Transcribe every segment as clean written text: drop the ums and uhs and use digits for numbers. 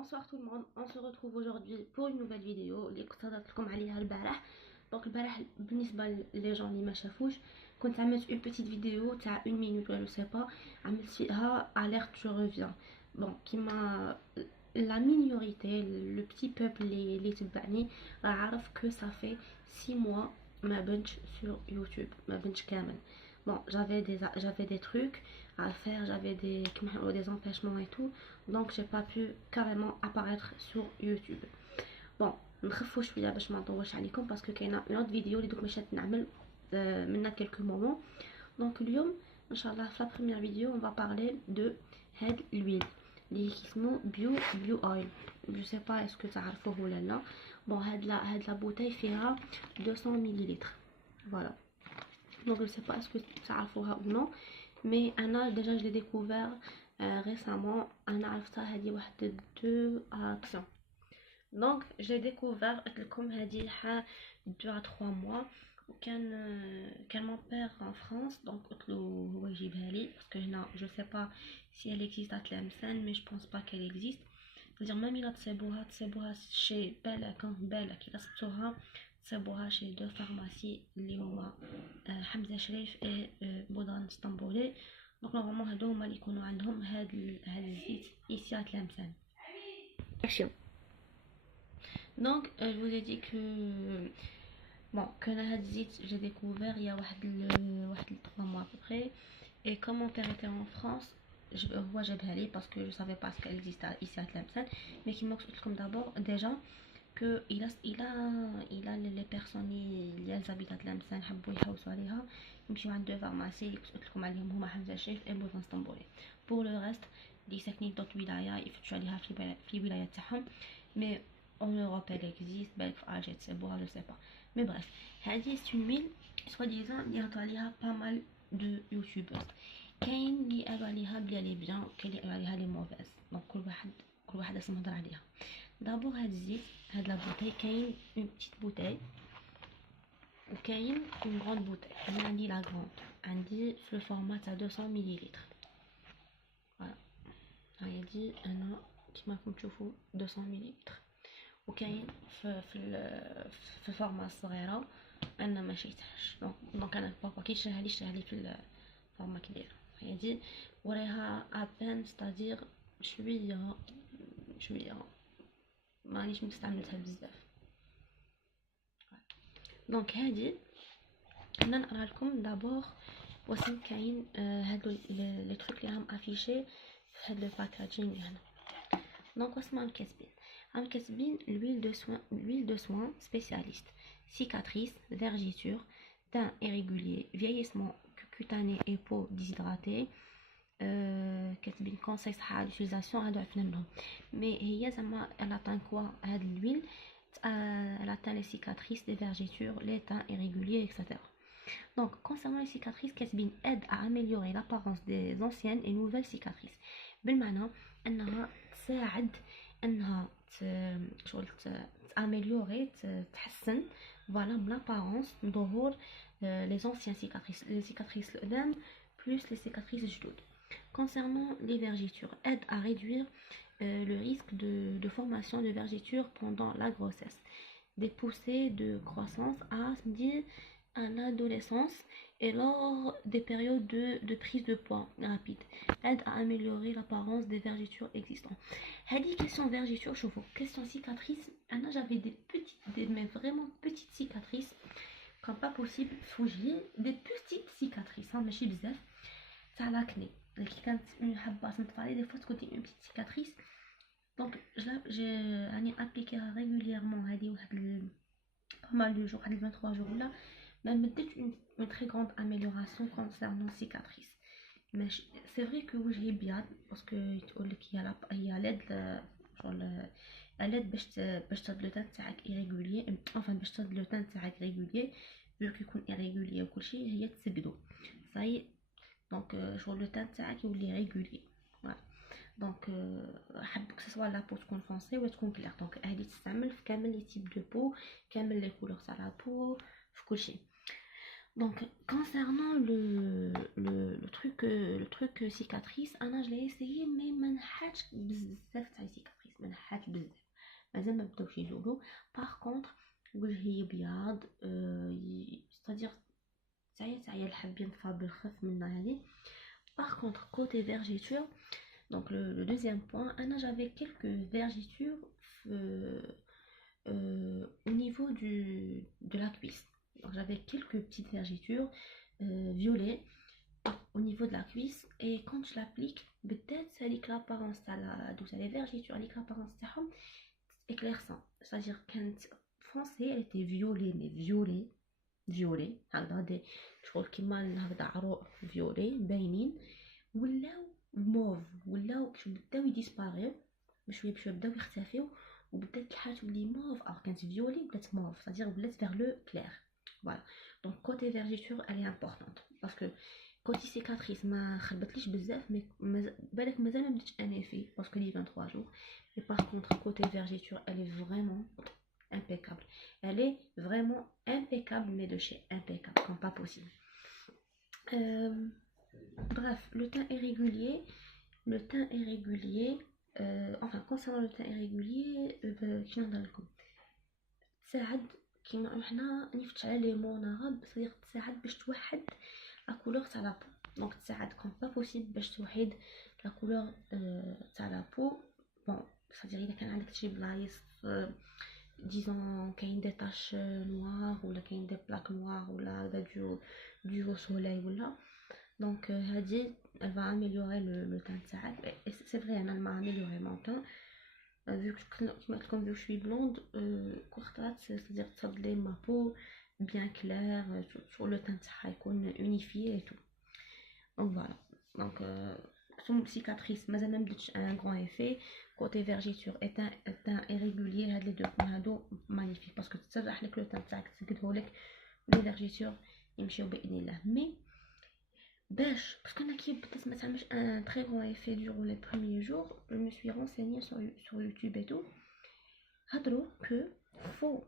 Bonsoir tout le monde, on se retrouve aujourd'hui pour une nouvelle vidéo اللي كنت هضرت لكم عليها البارح. دونك البارح بالنسبه لي جون اللي ما شافوش كنت عملت اون بيتيت فيديو تاع 1 minute ولا سي با، عملت فيها alerte je reviens. بون كيما la minorité le petit peuple اللي تبعني راه عارف que ça fait 6 mois ما بنتش sur YouTube، ما بنتش كامل. Bon, j'avais des trucs à faire, j'avais des empêchements et tout, donc j'ai pas pu carrément apparaître sur YouTube. Bon, نخفوا شويه باش ما نطولش عليكم باسكو كاينه une autre vidéo اللي دوك مشات نعمل منها quelques moments. Donc اليوم ان شاء الله في la première vidéo on va parler de هاد l'huile اللي اسمه bio oil. Je sais pas est-ce que تعرفوه ولا لا. Bon, هاد la bouteille فيها 200 ml. Voilà. Donc je sais pas est-ce que ça عرفوها ou non, mais انا déjà je l'ai découvert récemment. انا عرفتها هذه واحد 2 à 3. Donc j'ai découvert قلت لكم هذه لها 2 à 3 mois. وكان mon père en France, donc قلت له هو يجيبها لي parce que هنا je sais pas si elle existe à Tlemcen, mais je pense pas qu'elle existe. c'est-à-dire même إلا تصيبوها chez بالك إلا صبتوها تصيبوها شي دو فارماسي اللي هما حمزة شريف اي بودران اسطنبولي. دونك نورمالمون هادو هما اللي يكونوا عندهم هاد الزيت ici à Tlemcen. Donc je vous ai dit que bon que هاد الزيت j'ai découvert il y a واحد 3 mois à peu près, et comme mon père était en France هو جابها لي parce que je savais pas ce qu'elle existe ici à Tlemcen. mais كيما قلت لكم d'abord déjà que il a les personnes اللي habitent à Tlemcen حبوا يحوسوا عليها يمشيو عند دو فارماسي اللي قلت لكم عليهم هما حمزة شريف اي بوزان اسطنبولي. pour le reste اللي ساكنين دوك ولايه يفتشوا عليها في الولايه تاعهم. mais en Europe elle existe, بالك في Alger تصيبوها je sais pas. mais bref هذه c'est une huile soi-disant اللي هضروا عليها pas mal de youtubeurs. كاين اللي قالوا عليها بلي لي بيان، كاين اللي قالوا عليها لي موفيز. دونك كل واحد اسم هضر عليها. دابور هاد الزيت هاد لا بوتاي كاين اون بتيت بوتاي وكاين اون غروند بوتاي. انا عندي لا غروند، عندي في الفورما تاع 200 مليلتر. فوالا هاهي دي انا كيما راكم تشوفوا 200 مليلتر. وكاين في الفورما الصغيره انا ما شريتهاش. دونك انا بابا كي شراها لي في الفورما كبيره. هي دي وريها ابان ستادير شويه مانيش مستعملتها بزاف. دونك هادي انا نقرا لكم دابور واش كاين هادو لي تروك اللي راهم افيشي في هاد لو باكاجينغ هنا. دونك واش عم كاتبين l'huile de soin spécialiste, cicatrice, vergeture, teint irrégulier, vieillissement cutané et peau déshydratée. كاتبين conseil صحة l'utilisation هادو عرفنا منهم. mais هي زعما elle atteint quoi هاد l'huile؟ elle atteint les cicatrices, les vergetures, les teints irréguliers, etc. donc concernant les cicatrices كاتبين aide à améliorer l'apparence des anciennes et nouvelles cicatrices. بالمعنى انها تساعد انها شغل تاميليوري تحسن فوالا بلابارونس ظهور les anciennes cicatrices, les cicatrices القدام plus les cicatrices الجدد. concernant les vergetures, aide à réduire le risque de formation de vergetures pendant la grossesse, des poussées de croissance à l'adolescence et lors des périodes de prise de poids rapide, aide à améliorer l'apparence des vergetures existantes. Hadi question vergeture, chauffe question cicatrice. Anna j'avais mais vraiment petites cicatrices quand pas possible fougier, des petites cicatrices hein, ماشي بزاف تاع لاكني اللي كانت une حبه صنطفالي des fois تكون une petite cicatrice. donc j'ai راني ابليكيها régulièrement هذه واحد pas mal de jours, 23 jours là. même peut-être une très grande amélioration concernant cicatrices. mais c'est vrai que وجهي بيض parce que يقول لك هي l'aide l'aide باش ترد لو تان تاعك irrégulier. enfin باش ترد لو تان تاعك régulier vu que يكون irrégulier وكل شيء هي تسبدو صاي. دونك شغل لو تان تاعك يولي régulier. voilà. دونك حب que ce soit la peau تكون foncée ولا تكون claire. دونك هذه تستعمل في كامل لي تيب دو بو، كامل لي كولور تاع لا بو، في كل شيء. donc concernant le truc cicatrice انا je l'ai essayé mais ما نحاتش بزاف تاع cicatrice. ما نحاش بزاف مازال ما بداوش يزولوا. باغ كونطخ وجهي ابيض ستادير تعيا الحب ينطفى بالخف منا هذه. باغ كونطخ كوتي فيرجيتور donc le deuxième point j'avais quelques vergetures au niveau de la cuisse. Donc j'avais quelques petites vergetures violet au niveau de la cuisse et quand je l'applique peut-être ça dit que l'apparence donc les vergetures dit que l'apparence éclaircissant, c'est-à-dire quand foncé elle était violet mais violet هكذا دي شغل كيما هكذا عروق فيولي باينين ولاو موف ولاو بداو يديسباريو بشويه بشويه بداو يختفيو وبدات الحاجه تولي موف alors كانت فيولي بدات موف c'est-à-dire بدات vers le clair. Voilà. Donc côté vergeture elle est importante parce que côté cicatrice ما خربتليش بزاف mais بالك مازال ما بديتش ان effet parce que les 23 jours. Et par contre côté vergeture elle est vraiment impeccable. Elle est vraiment impeccable mais de chez impeccable comme pas possible. Bref, le teint est régulier. Enfin concernant le teint irrégulier كي نهضر لكم تساعد كيما حنا نفتش على ليمون عرب صديق تساعد باش توحد لا كولور تاع لا بو دونك تساعد كون با بوسيبل باش توحد لا كولور تاع لا بو بون صديق اذا كان عندك شي بلايص disons كاين دي تاش نوار ولا كاين دي بلاك نوار ولا هذا دو سوليل ولا donc هادي elle va améliorer le teint تاعك et c'est vrai elle m'a amélioré mon teint vu que كما قلت لكم vu que je suis blonde كورتات c'est-à-dire تصدلي ma peau bien claire sur le teint تاعها يكون unifié et tout donc voilà donc son cicatrice مازال ما بدتش un grand effet côté vergeture et teint irrégulier هاد لي دو هادو magnifique parce que تسرح لك le teint تاعك تسقدهولك les vergetures يمشيو باذن الله. Mais parce qu'on a qui peut-être ça marche un très grand effet durant les premiers jours. Je me suis renseignée sur YouTube et tout. هضروا que faut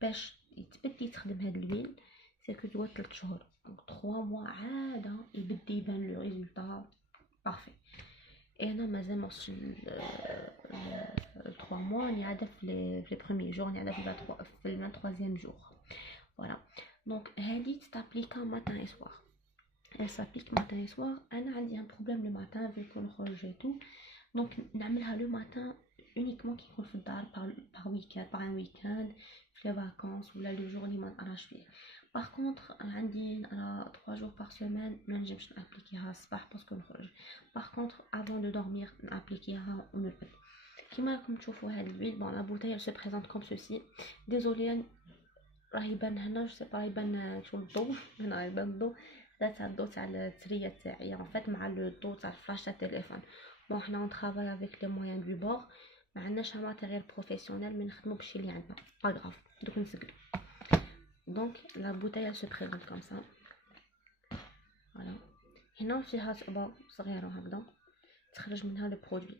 باش يتبدي تخدم هاد الويل c'est que doit 3 شهور donc 3 mois عاده يبدي يبان le résultat parfait. et انا مازال ما وصلش 3 mois ني عاده في les premiers jours ني عاده في le 23e jour. Voilà. Donc هادي تابليكا matin et soir. Elle s'applique matin et soir. أنا عندي un problème le matin vu qu'on خرج et tout. Donc نعملها le matin uniquement كي يكون في الدار par week-end par un week-end في les vacances ولا le jour اللي ما نقراش فيه. Par contre عندي 3 jours par semaine ما نجمش نابليكيها الصباح باسكو نخرج. Par contre avant de dormir نابليكيها ونرقد. كيما راكم تشوفوا هاد الويل bon la bouteille elle se présente comme ceci. Désolée راه يبان هنا جو سي با يبان شغل الضوء هنا يبان الضوء تاع الضوء تاع التريه تاعي en fait مع الضوء تاع الفلاش تاع التليفون. بون حنا نترافاي افيك لي مويان دو بور ما عندناش ماتيريال بروفيسيونيل مي نخدمو بشي اللي عندنا با غراف دوك نسقلو. دونك لا بوتاي se présente comme ça. فوالا هنا فيها ثقبه صغيره هكذا تخرج منها لو برودوي.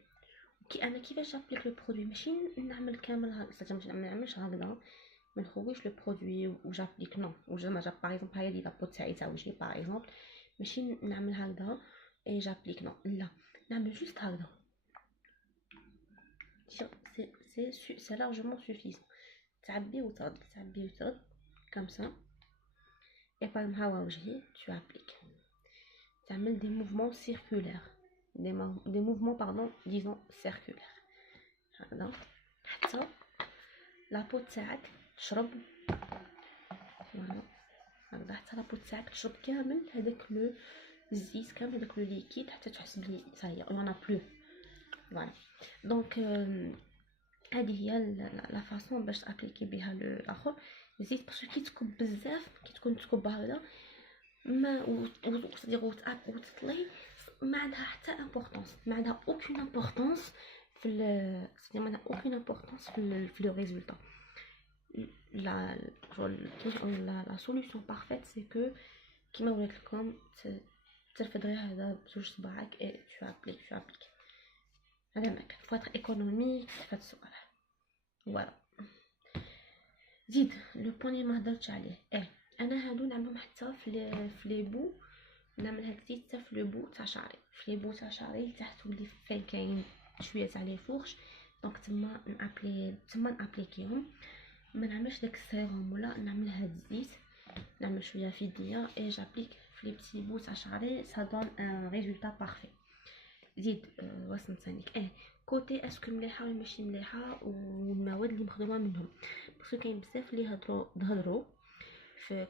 انا كيفاش ابليك لو برودوي ماشي نعمل كامل هكذا ما نعملش هكذا ما نخويش لو برودوي وجابليك نو وجا باغ اكزومبل هاي لا بو تاعي تاع وجهي باغ اكزومبل ماشي نعمل هكذا اي جابليك نو لا نعمل جوست هكذا سي لارجومون سوفيسون تعبي وترد تعبي وترد كم سا اي باغ ها وجهي تو ابليك تعمل دي موفمون سيركولير دي موفمون باردون ديزون سيركولير هكذا حتى لا بو تاعك تشرب. فوالا هكذا حتى لابو تاعك تشرب كامل هذاك لو الزيت كامل هذاك لو ليكيد حتى تحس بلي صاير يونا بلو. فوالا دونك هذه هي لا فاصون باش ابليكي بها الاخر الزيت باسكو كي تكب بزاف كي تكون تكب هكذا ما وتدير وتطلي ما عندها حتى امبورطونس ما عندها اوكين امبورطونس في ما عندها اوكين امبورطونس في لو ريزولطا. la solution parfaite c'est que كيما قلت لكم ترفد غير هذا بزوج صباعك et tu appliques هذا ما كان faut être économique في هذا السؤال. فوالا زيد لو بوني ما هضرتش عليه انا هادو نعملهم حتى في لي بو نعمل هاد الزيت حتى في لو بو تاع شعري في لي بو تاع شعري تحت ولي فين كاين شويه تاع لي فورش دونك تما نابليكيهم، ما نعملش داك السيروم ولا نعمل هاد الزيت، نعمل شويه في يديا اي جابليك في لي بتي بو تاع شعري، سا دون ان ريزولتا بارفي. زيد واش نسانيك كوتي اسكو مليحه ولا ماشي مليحه والمواد اللي مخدومه منهم، باسكو كاين بزاف اللي هضروا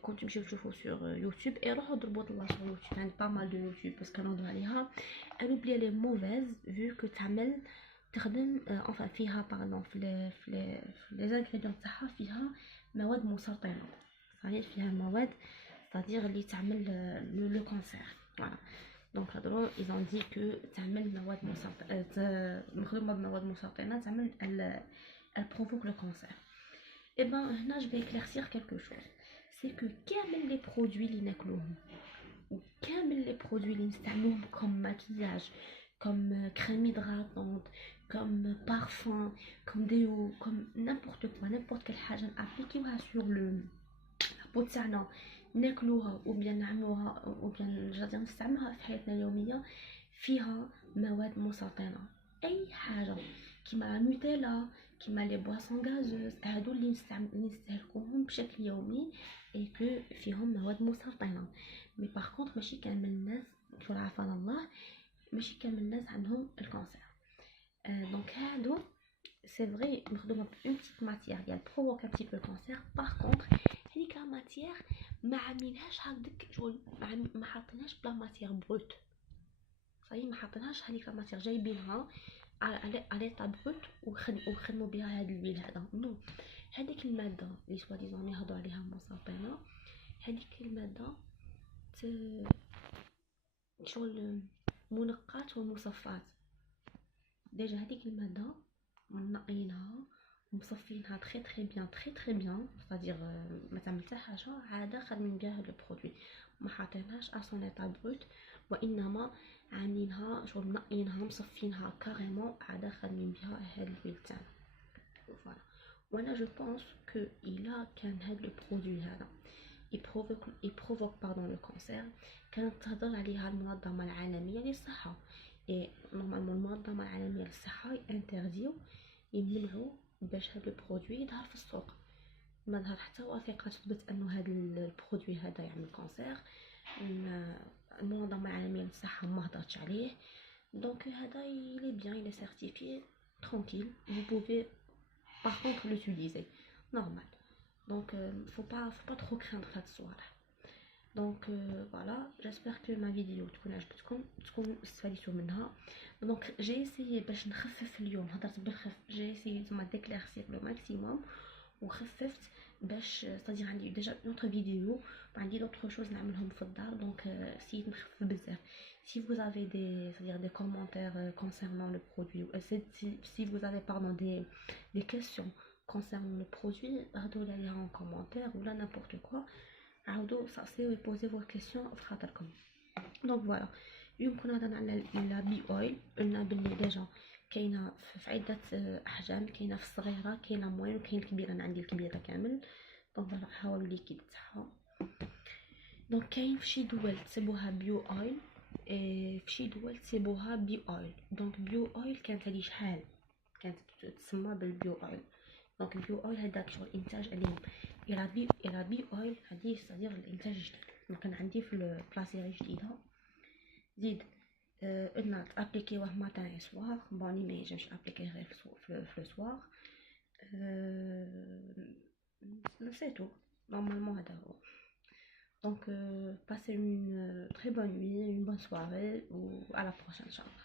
كنت تمشيو تشوفوا سور يوتيوب اي روحوا ضربوا الله سور يوتيوب، يعني با مال دو يوتيوب بس كنهضروا عليها انو بلي لي موفيز فيو كو تعمل تخدم انفا فيها باردون في لي زانغريديون تاعها فيها مواد مسرطنه، صحيح فيها مواد صدير اللي تعمل لو كونسير. فوالا دونك هضروا ايزون دي كو تعمل مواد مسرطنه، مخدومه بمواد مسرطنه تعمل elle provoque le cancer. Et ben هنا je vais éclaircir quelque chose, c'est que كامل les produits اللي ناكلوهم وكامل les produits اللي نستعملوهم comme maquillage, comme crème hydratante, comme parfum, comme déo, comme n'importe quoi, n'importe quelle حاجه نابليكيوها sur le la peau تاعنا ناكلوها ou bien نعملوها ou bien جادي نستعملوها في حياتنا اليوميه فيها مواد مسرطنه. اي حاجه كيما نوتيلا كيما لي بواسون غازوز هادو اللي نستهلكوهم بشكل يومي اي كو فيهم مواد مسرطنه. مي باغ كونطخ ماشي كامل الناس كيف عافانا الله ماشي كامل الناس عندهم الكانسير. دونك هادو سي فري مخدومه بون بتيت ماتيير ديال بروفوك ان بتي بو الكانسير. باغ كونطخ هذيك لا ماتيير ما عاملينهاش هكذاك شغل ما حاطينهاش بلا ماتيير بروت، صاي ما حاطينهاش هذيك لا ماتيير جايبينها على طا بروت وخدموا بها هاد الويل هذا. نو هذيك الماده اللي سوا ديزون يهضروا عليها مسرطنه، هذيك الماده شغل منقات ومصفات. ديجا هذيك الماده منقينها ومصفينها تري تري بيان تري تري بيان، صادير ما تعمل حتى حاجه عاده خادمين بها هاد البرودوي، ما حاطينهاش ا سون ايطا بروت وانما عاملينها شغل منقينها مصفينها كاريمون عاده خادمين بها هاد الويل تاعنا. فوالا وانا جو بونس كو الا كان هاد البرودوي هذا يبروفوك باردون لو كانسير كانت تهضر عليها المنظمه العالميه للصحه. اي نورمالمون المنظمه العالميه للصحه انترديو يمنعوا باش هاد البرودوي يظهر في السوق، ما ظهر حتى وثيقه تثبت انه هاد البرودوي هذا يعمل كانسير. المنظمه العالميه للصحه ما هضرتش عليه، دونك هذا il est bien, il est certifié tranquille, vous pouvez par contre l'utiliser normal. Donc faut pas trop craindre هاد الصوالح. دونك فوالا جيسبر كو ما فيديو تكون عجبتكم تكون استفاديتوا منها. دونك جي اسيي باش نخفف اليوم، هضرت بالخف جي اسيي زعما ديكليرسير لو ماكسيموم وخففت باش صدير عندي ديجا نوتر فيديو وعندي دوطخ شوز نعملهم في الدار. دونك سيت نخفف بزاف. Si vous avez des commentaires concernant le produit, si vous avez pardon des questions concernant le produit, هضروا لي en commentaire ou là n'importe quoi. عاودوا سأصير poser vos questions في خاطركم. دونك فوالا اليوم كنا هضرنا على لا بي اويل، قلنا بلي ديجا كاينه في عده احجام، كاينه في الصغيره كاينه موين وكاين الكبيره. انا عندي الكبيره كامل. دونك فوالا حاولوا الليكيد تاعها. دونك كاين في شي دول تسبوها بيو اويل، في شي دول تسبوها بي اويل. دونك بيو اويل كانت هذه شحال كانت تسمى بالبيو اويل. دونك البيو اويل هذاك شغل انتاج اليوم الى بي اويل هذه صدير الانتاج الجديد. دونك انا عندي في البلاصيري جديده زيد قلنا تابليكيوه ماتان سوار. بوني ما يجمش ابليكي غير في السوار. نسيتو نورمالمون هذا هو. دونك passez une très bonne nuit, une bonne soirée ou à la prochaine inchallah.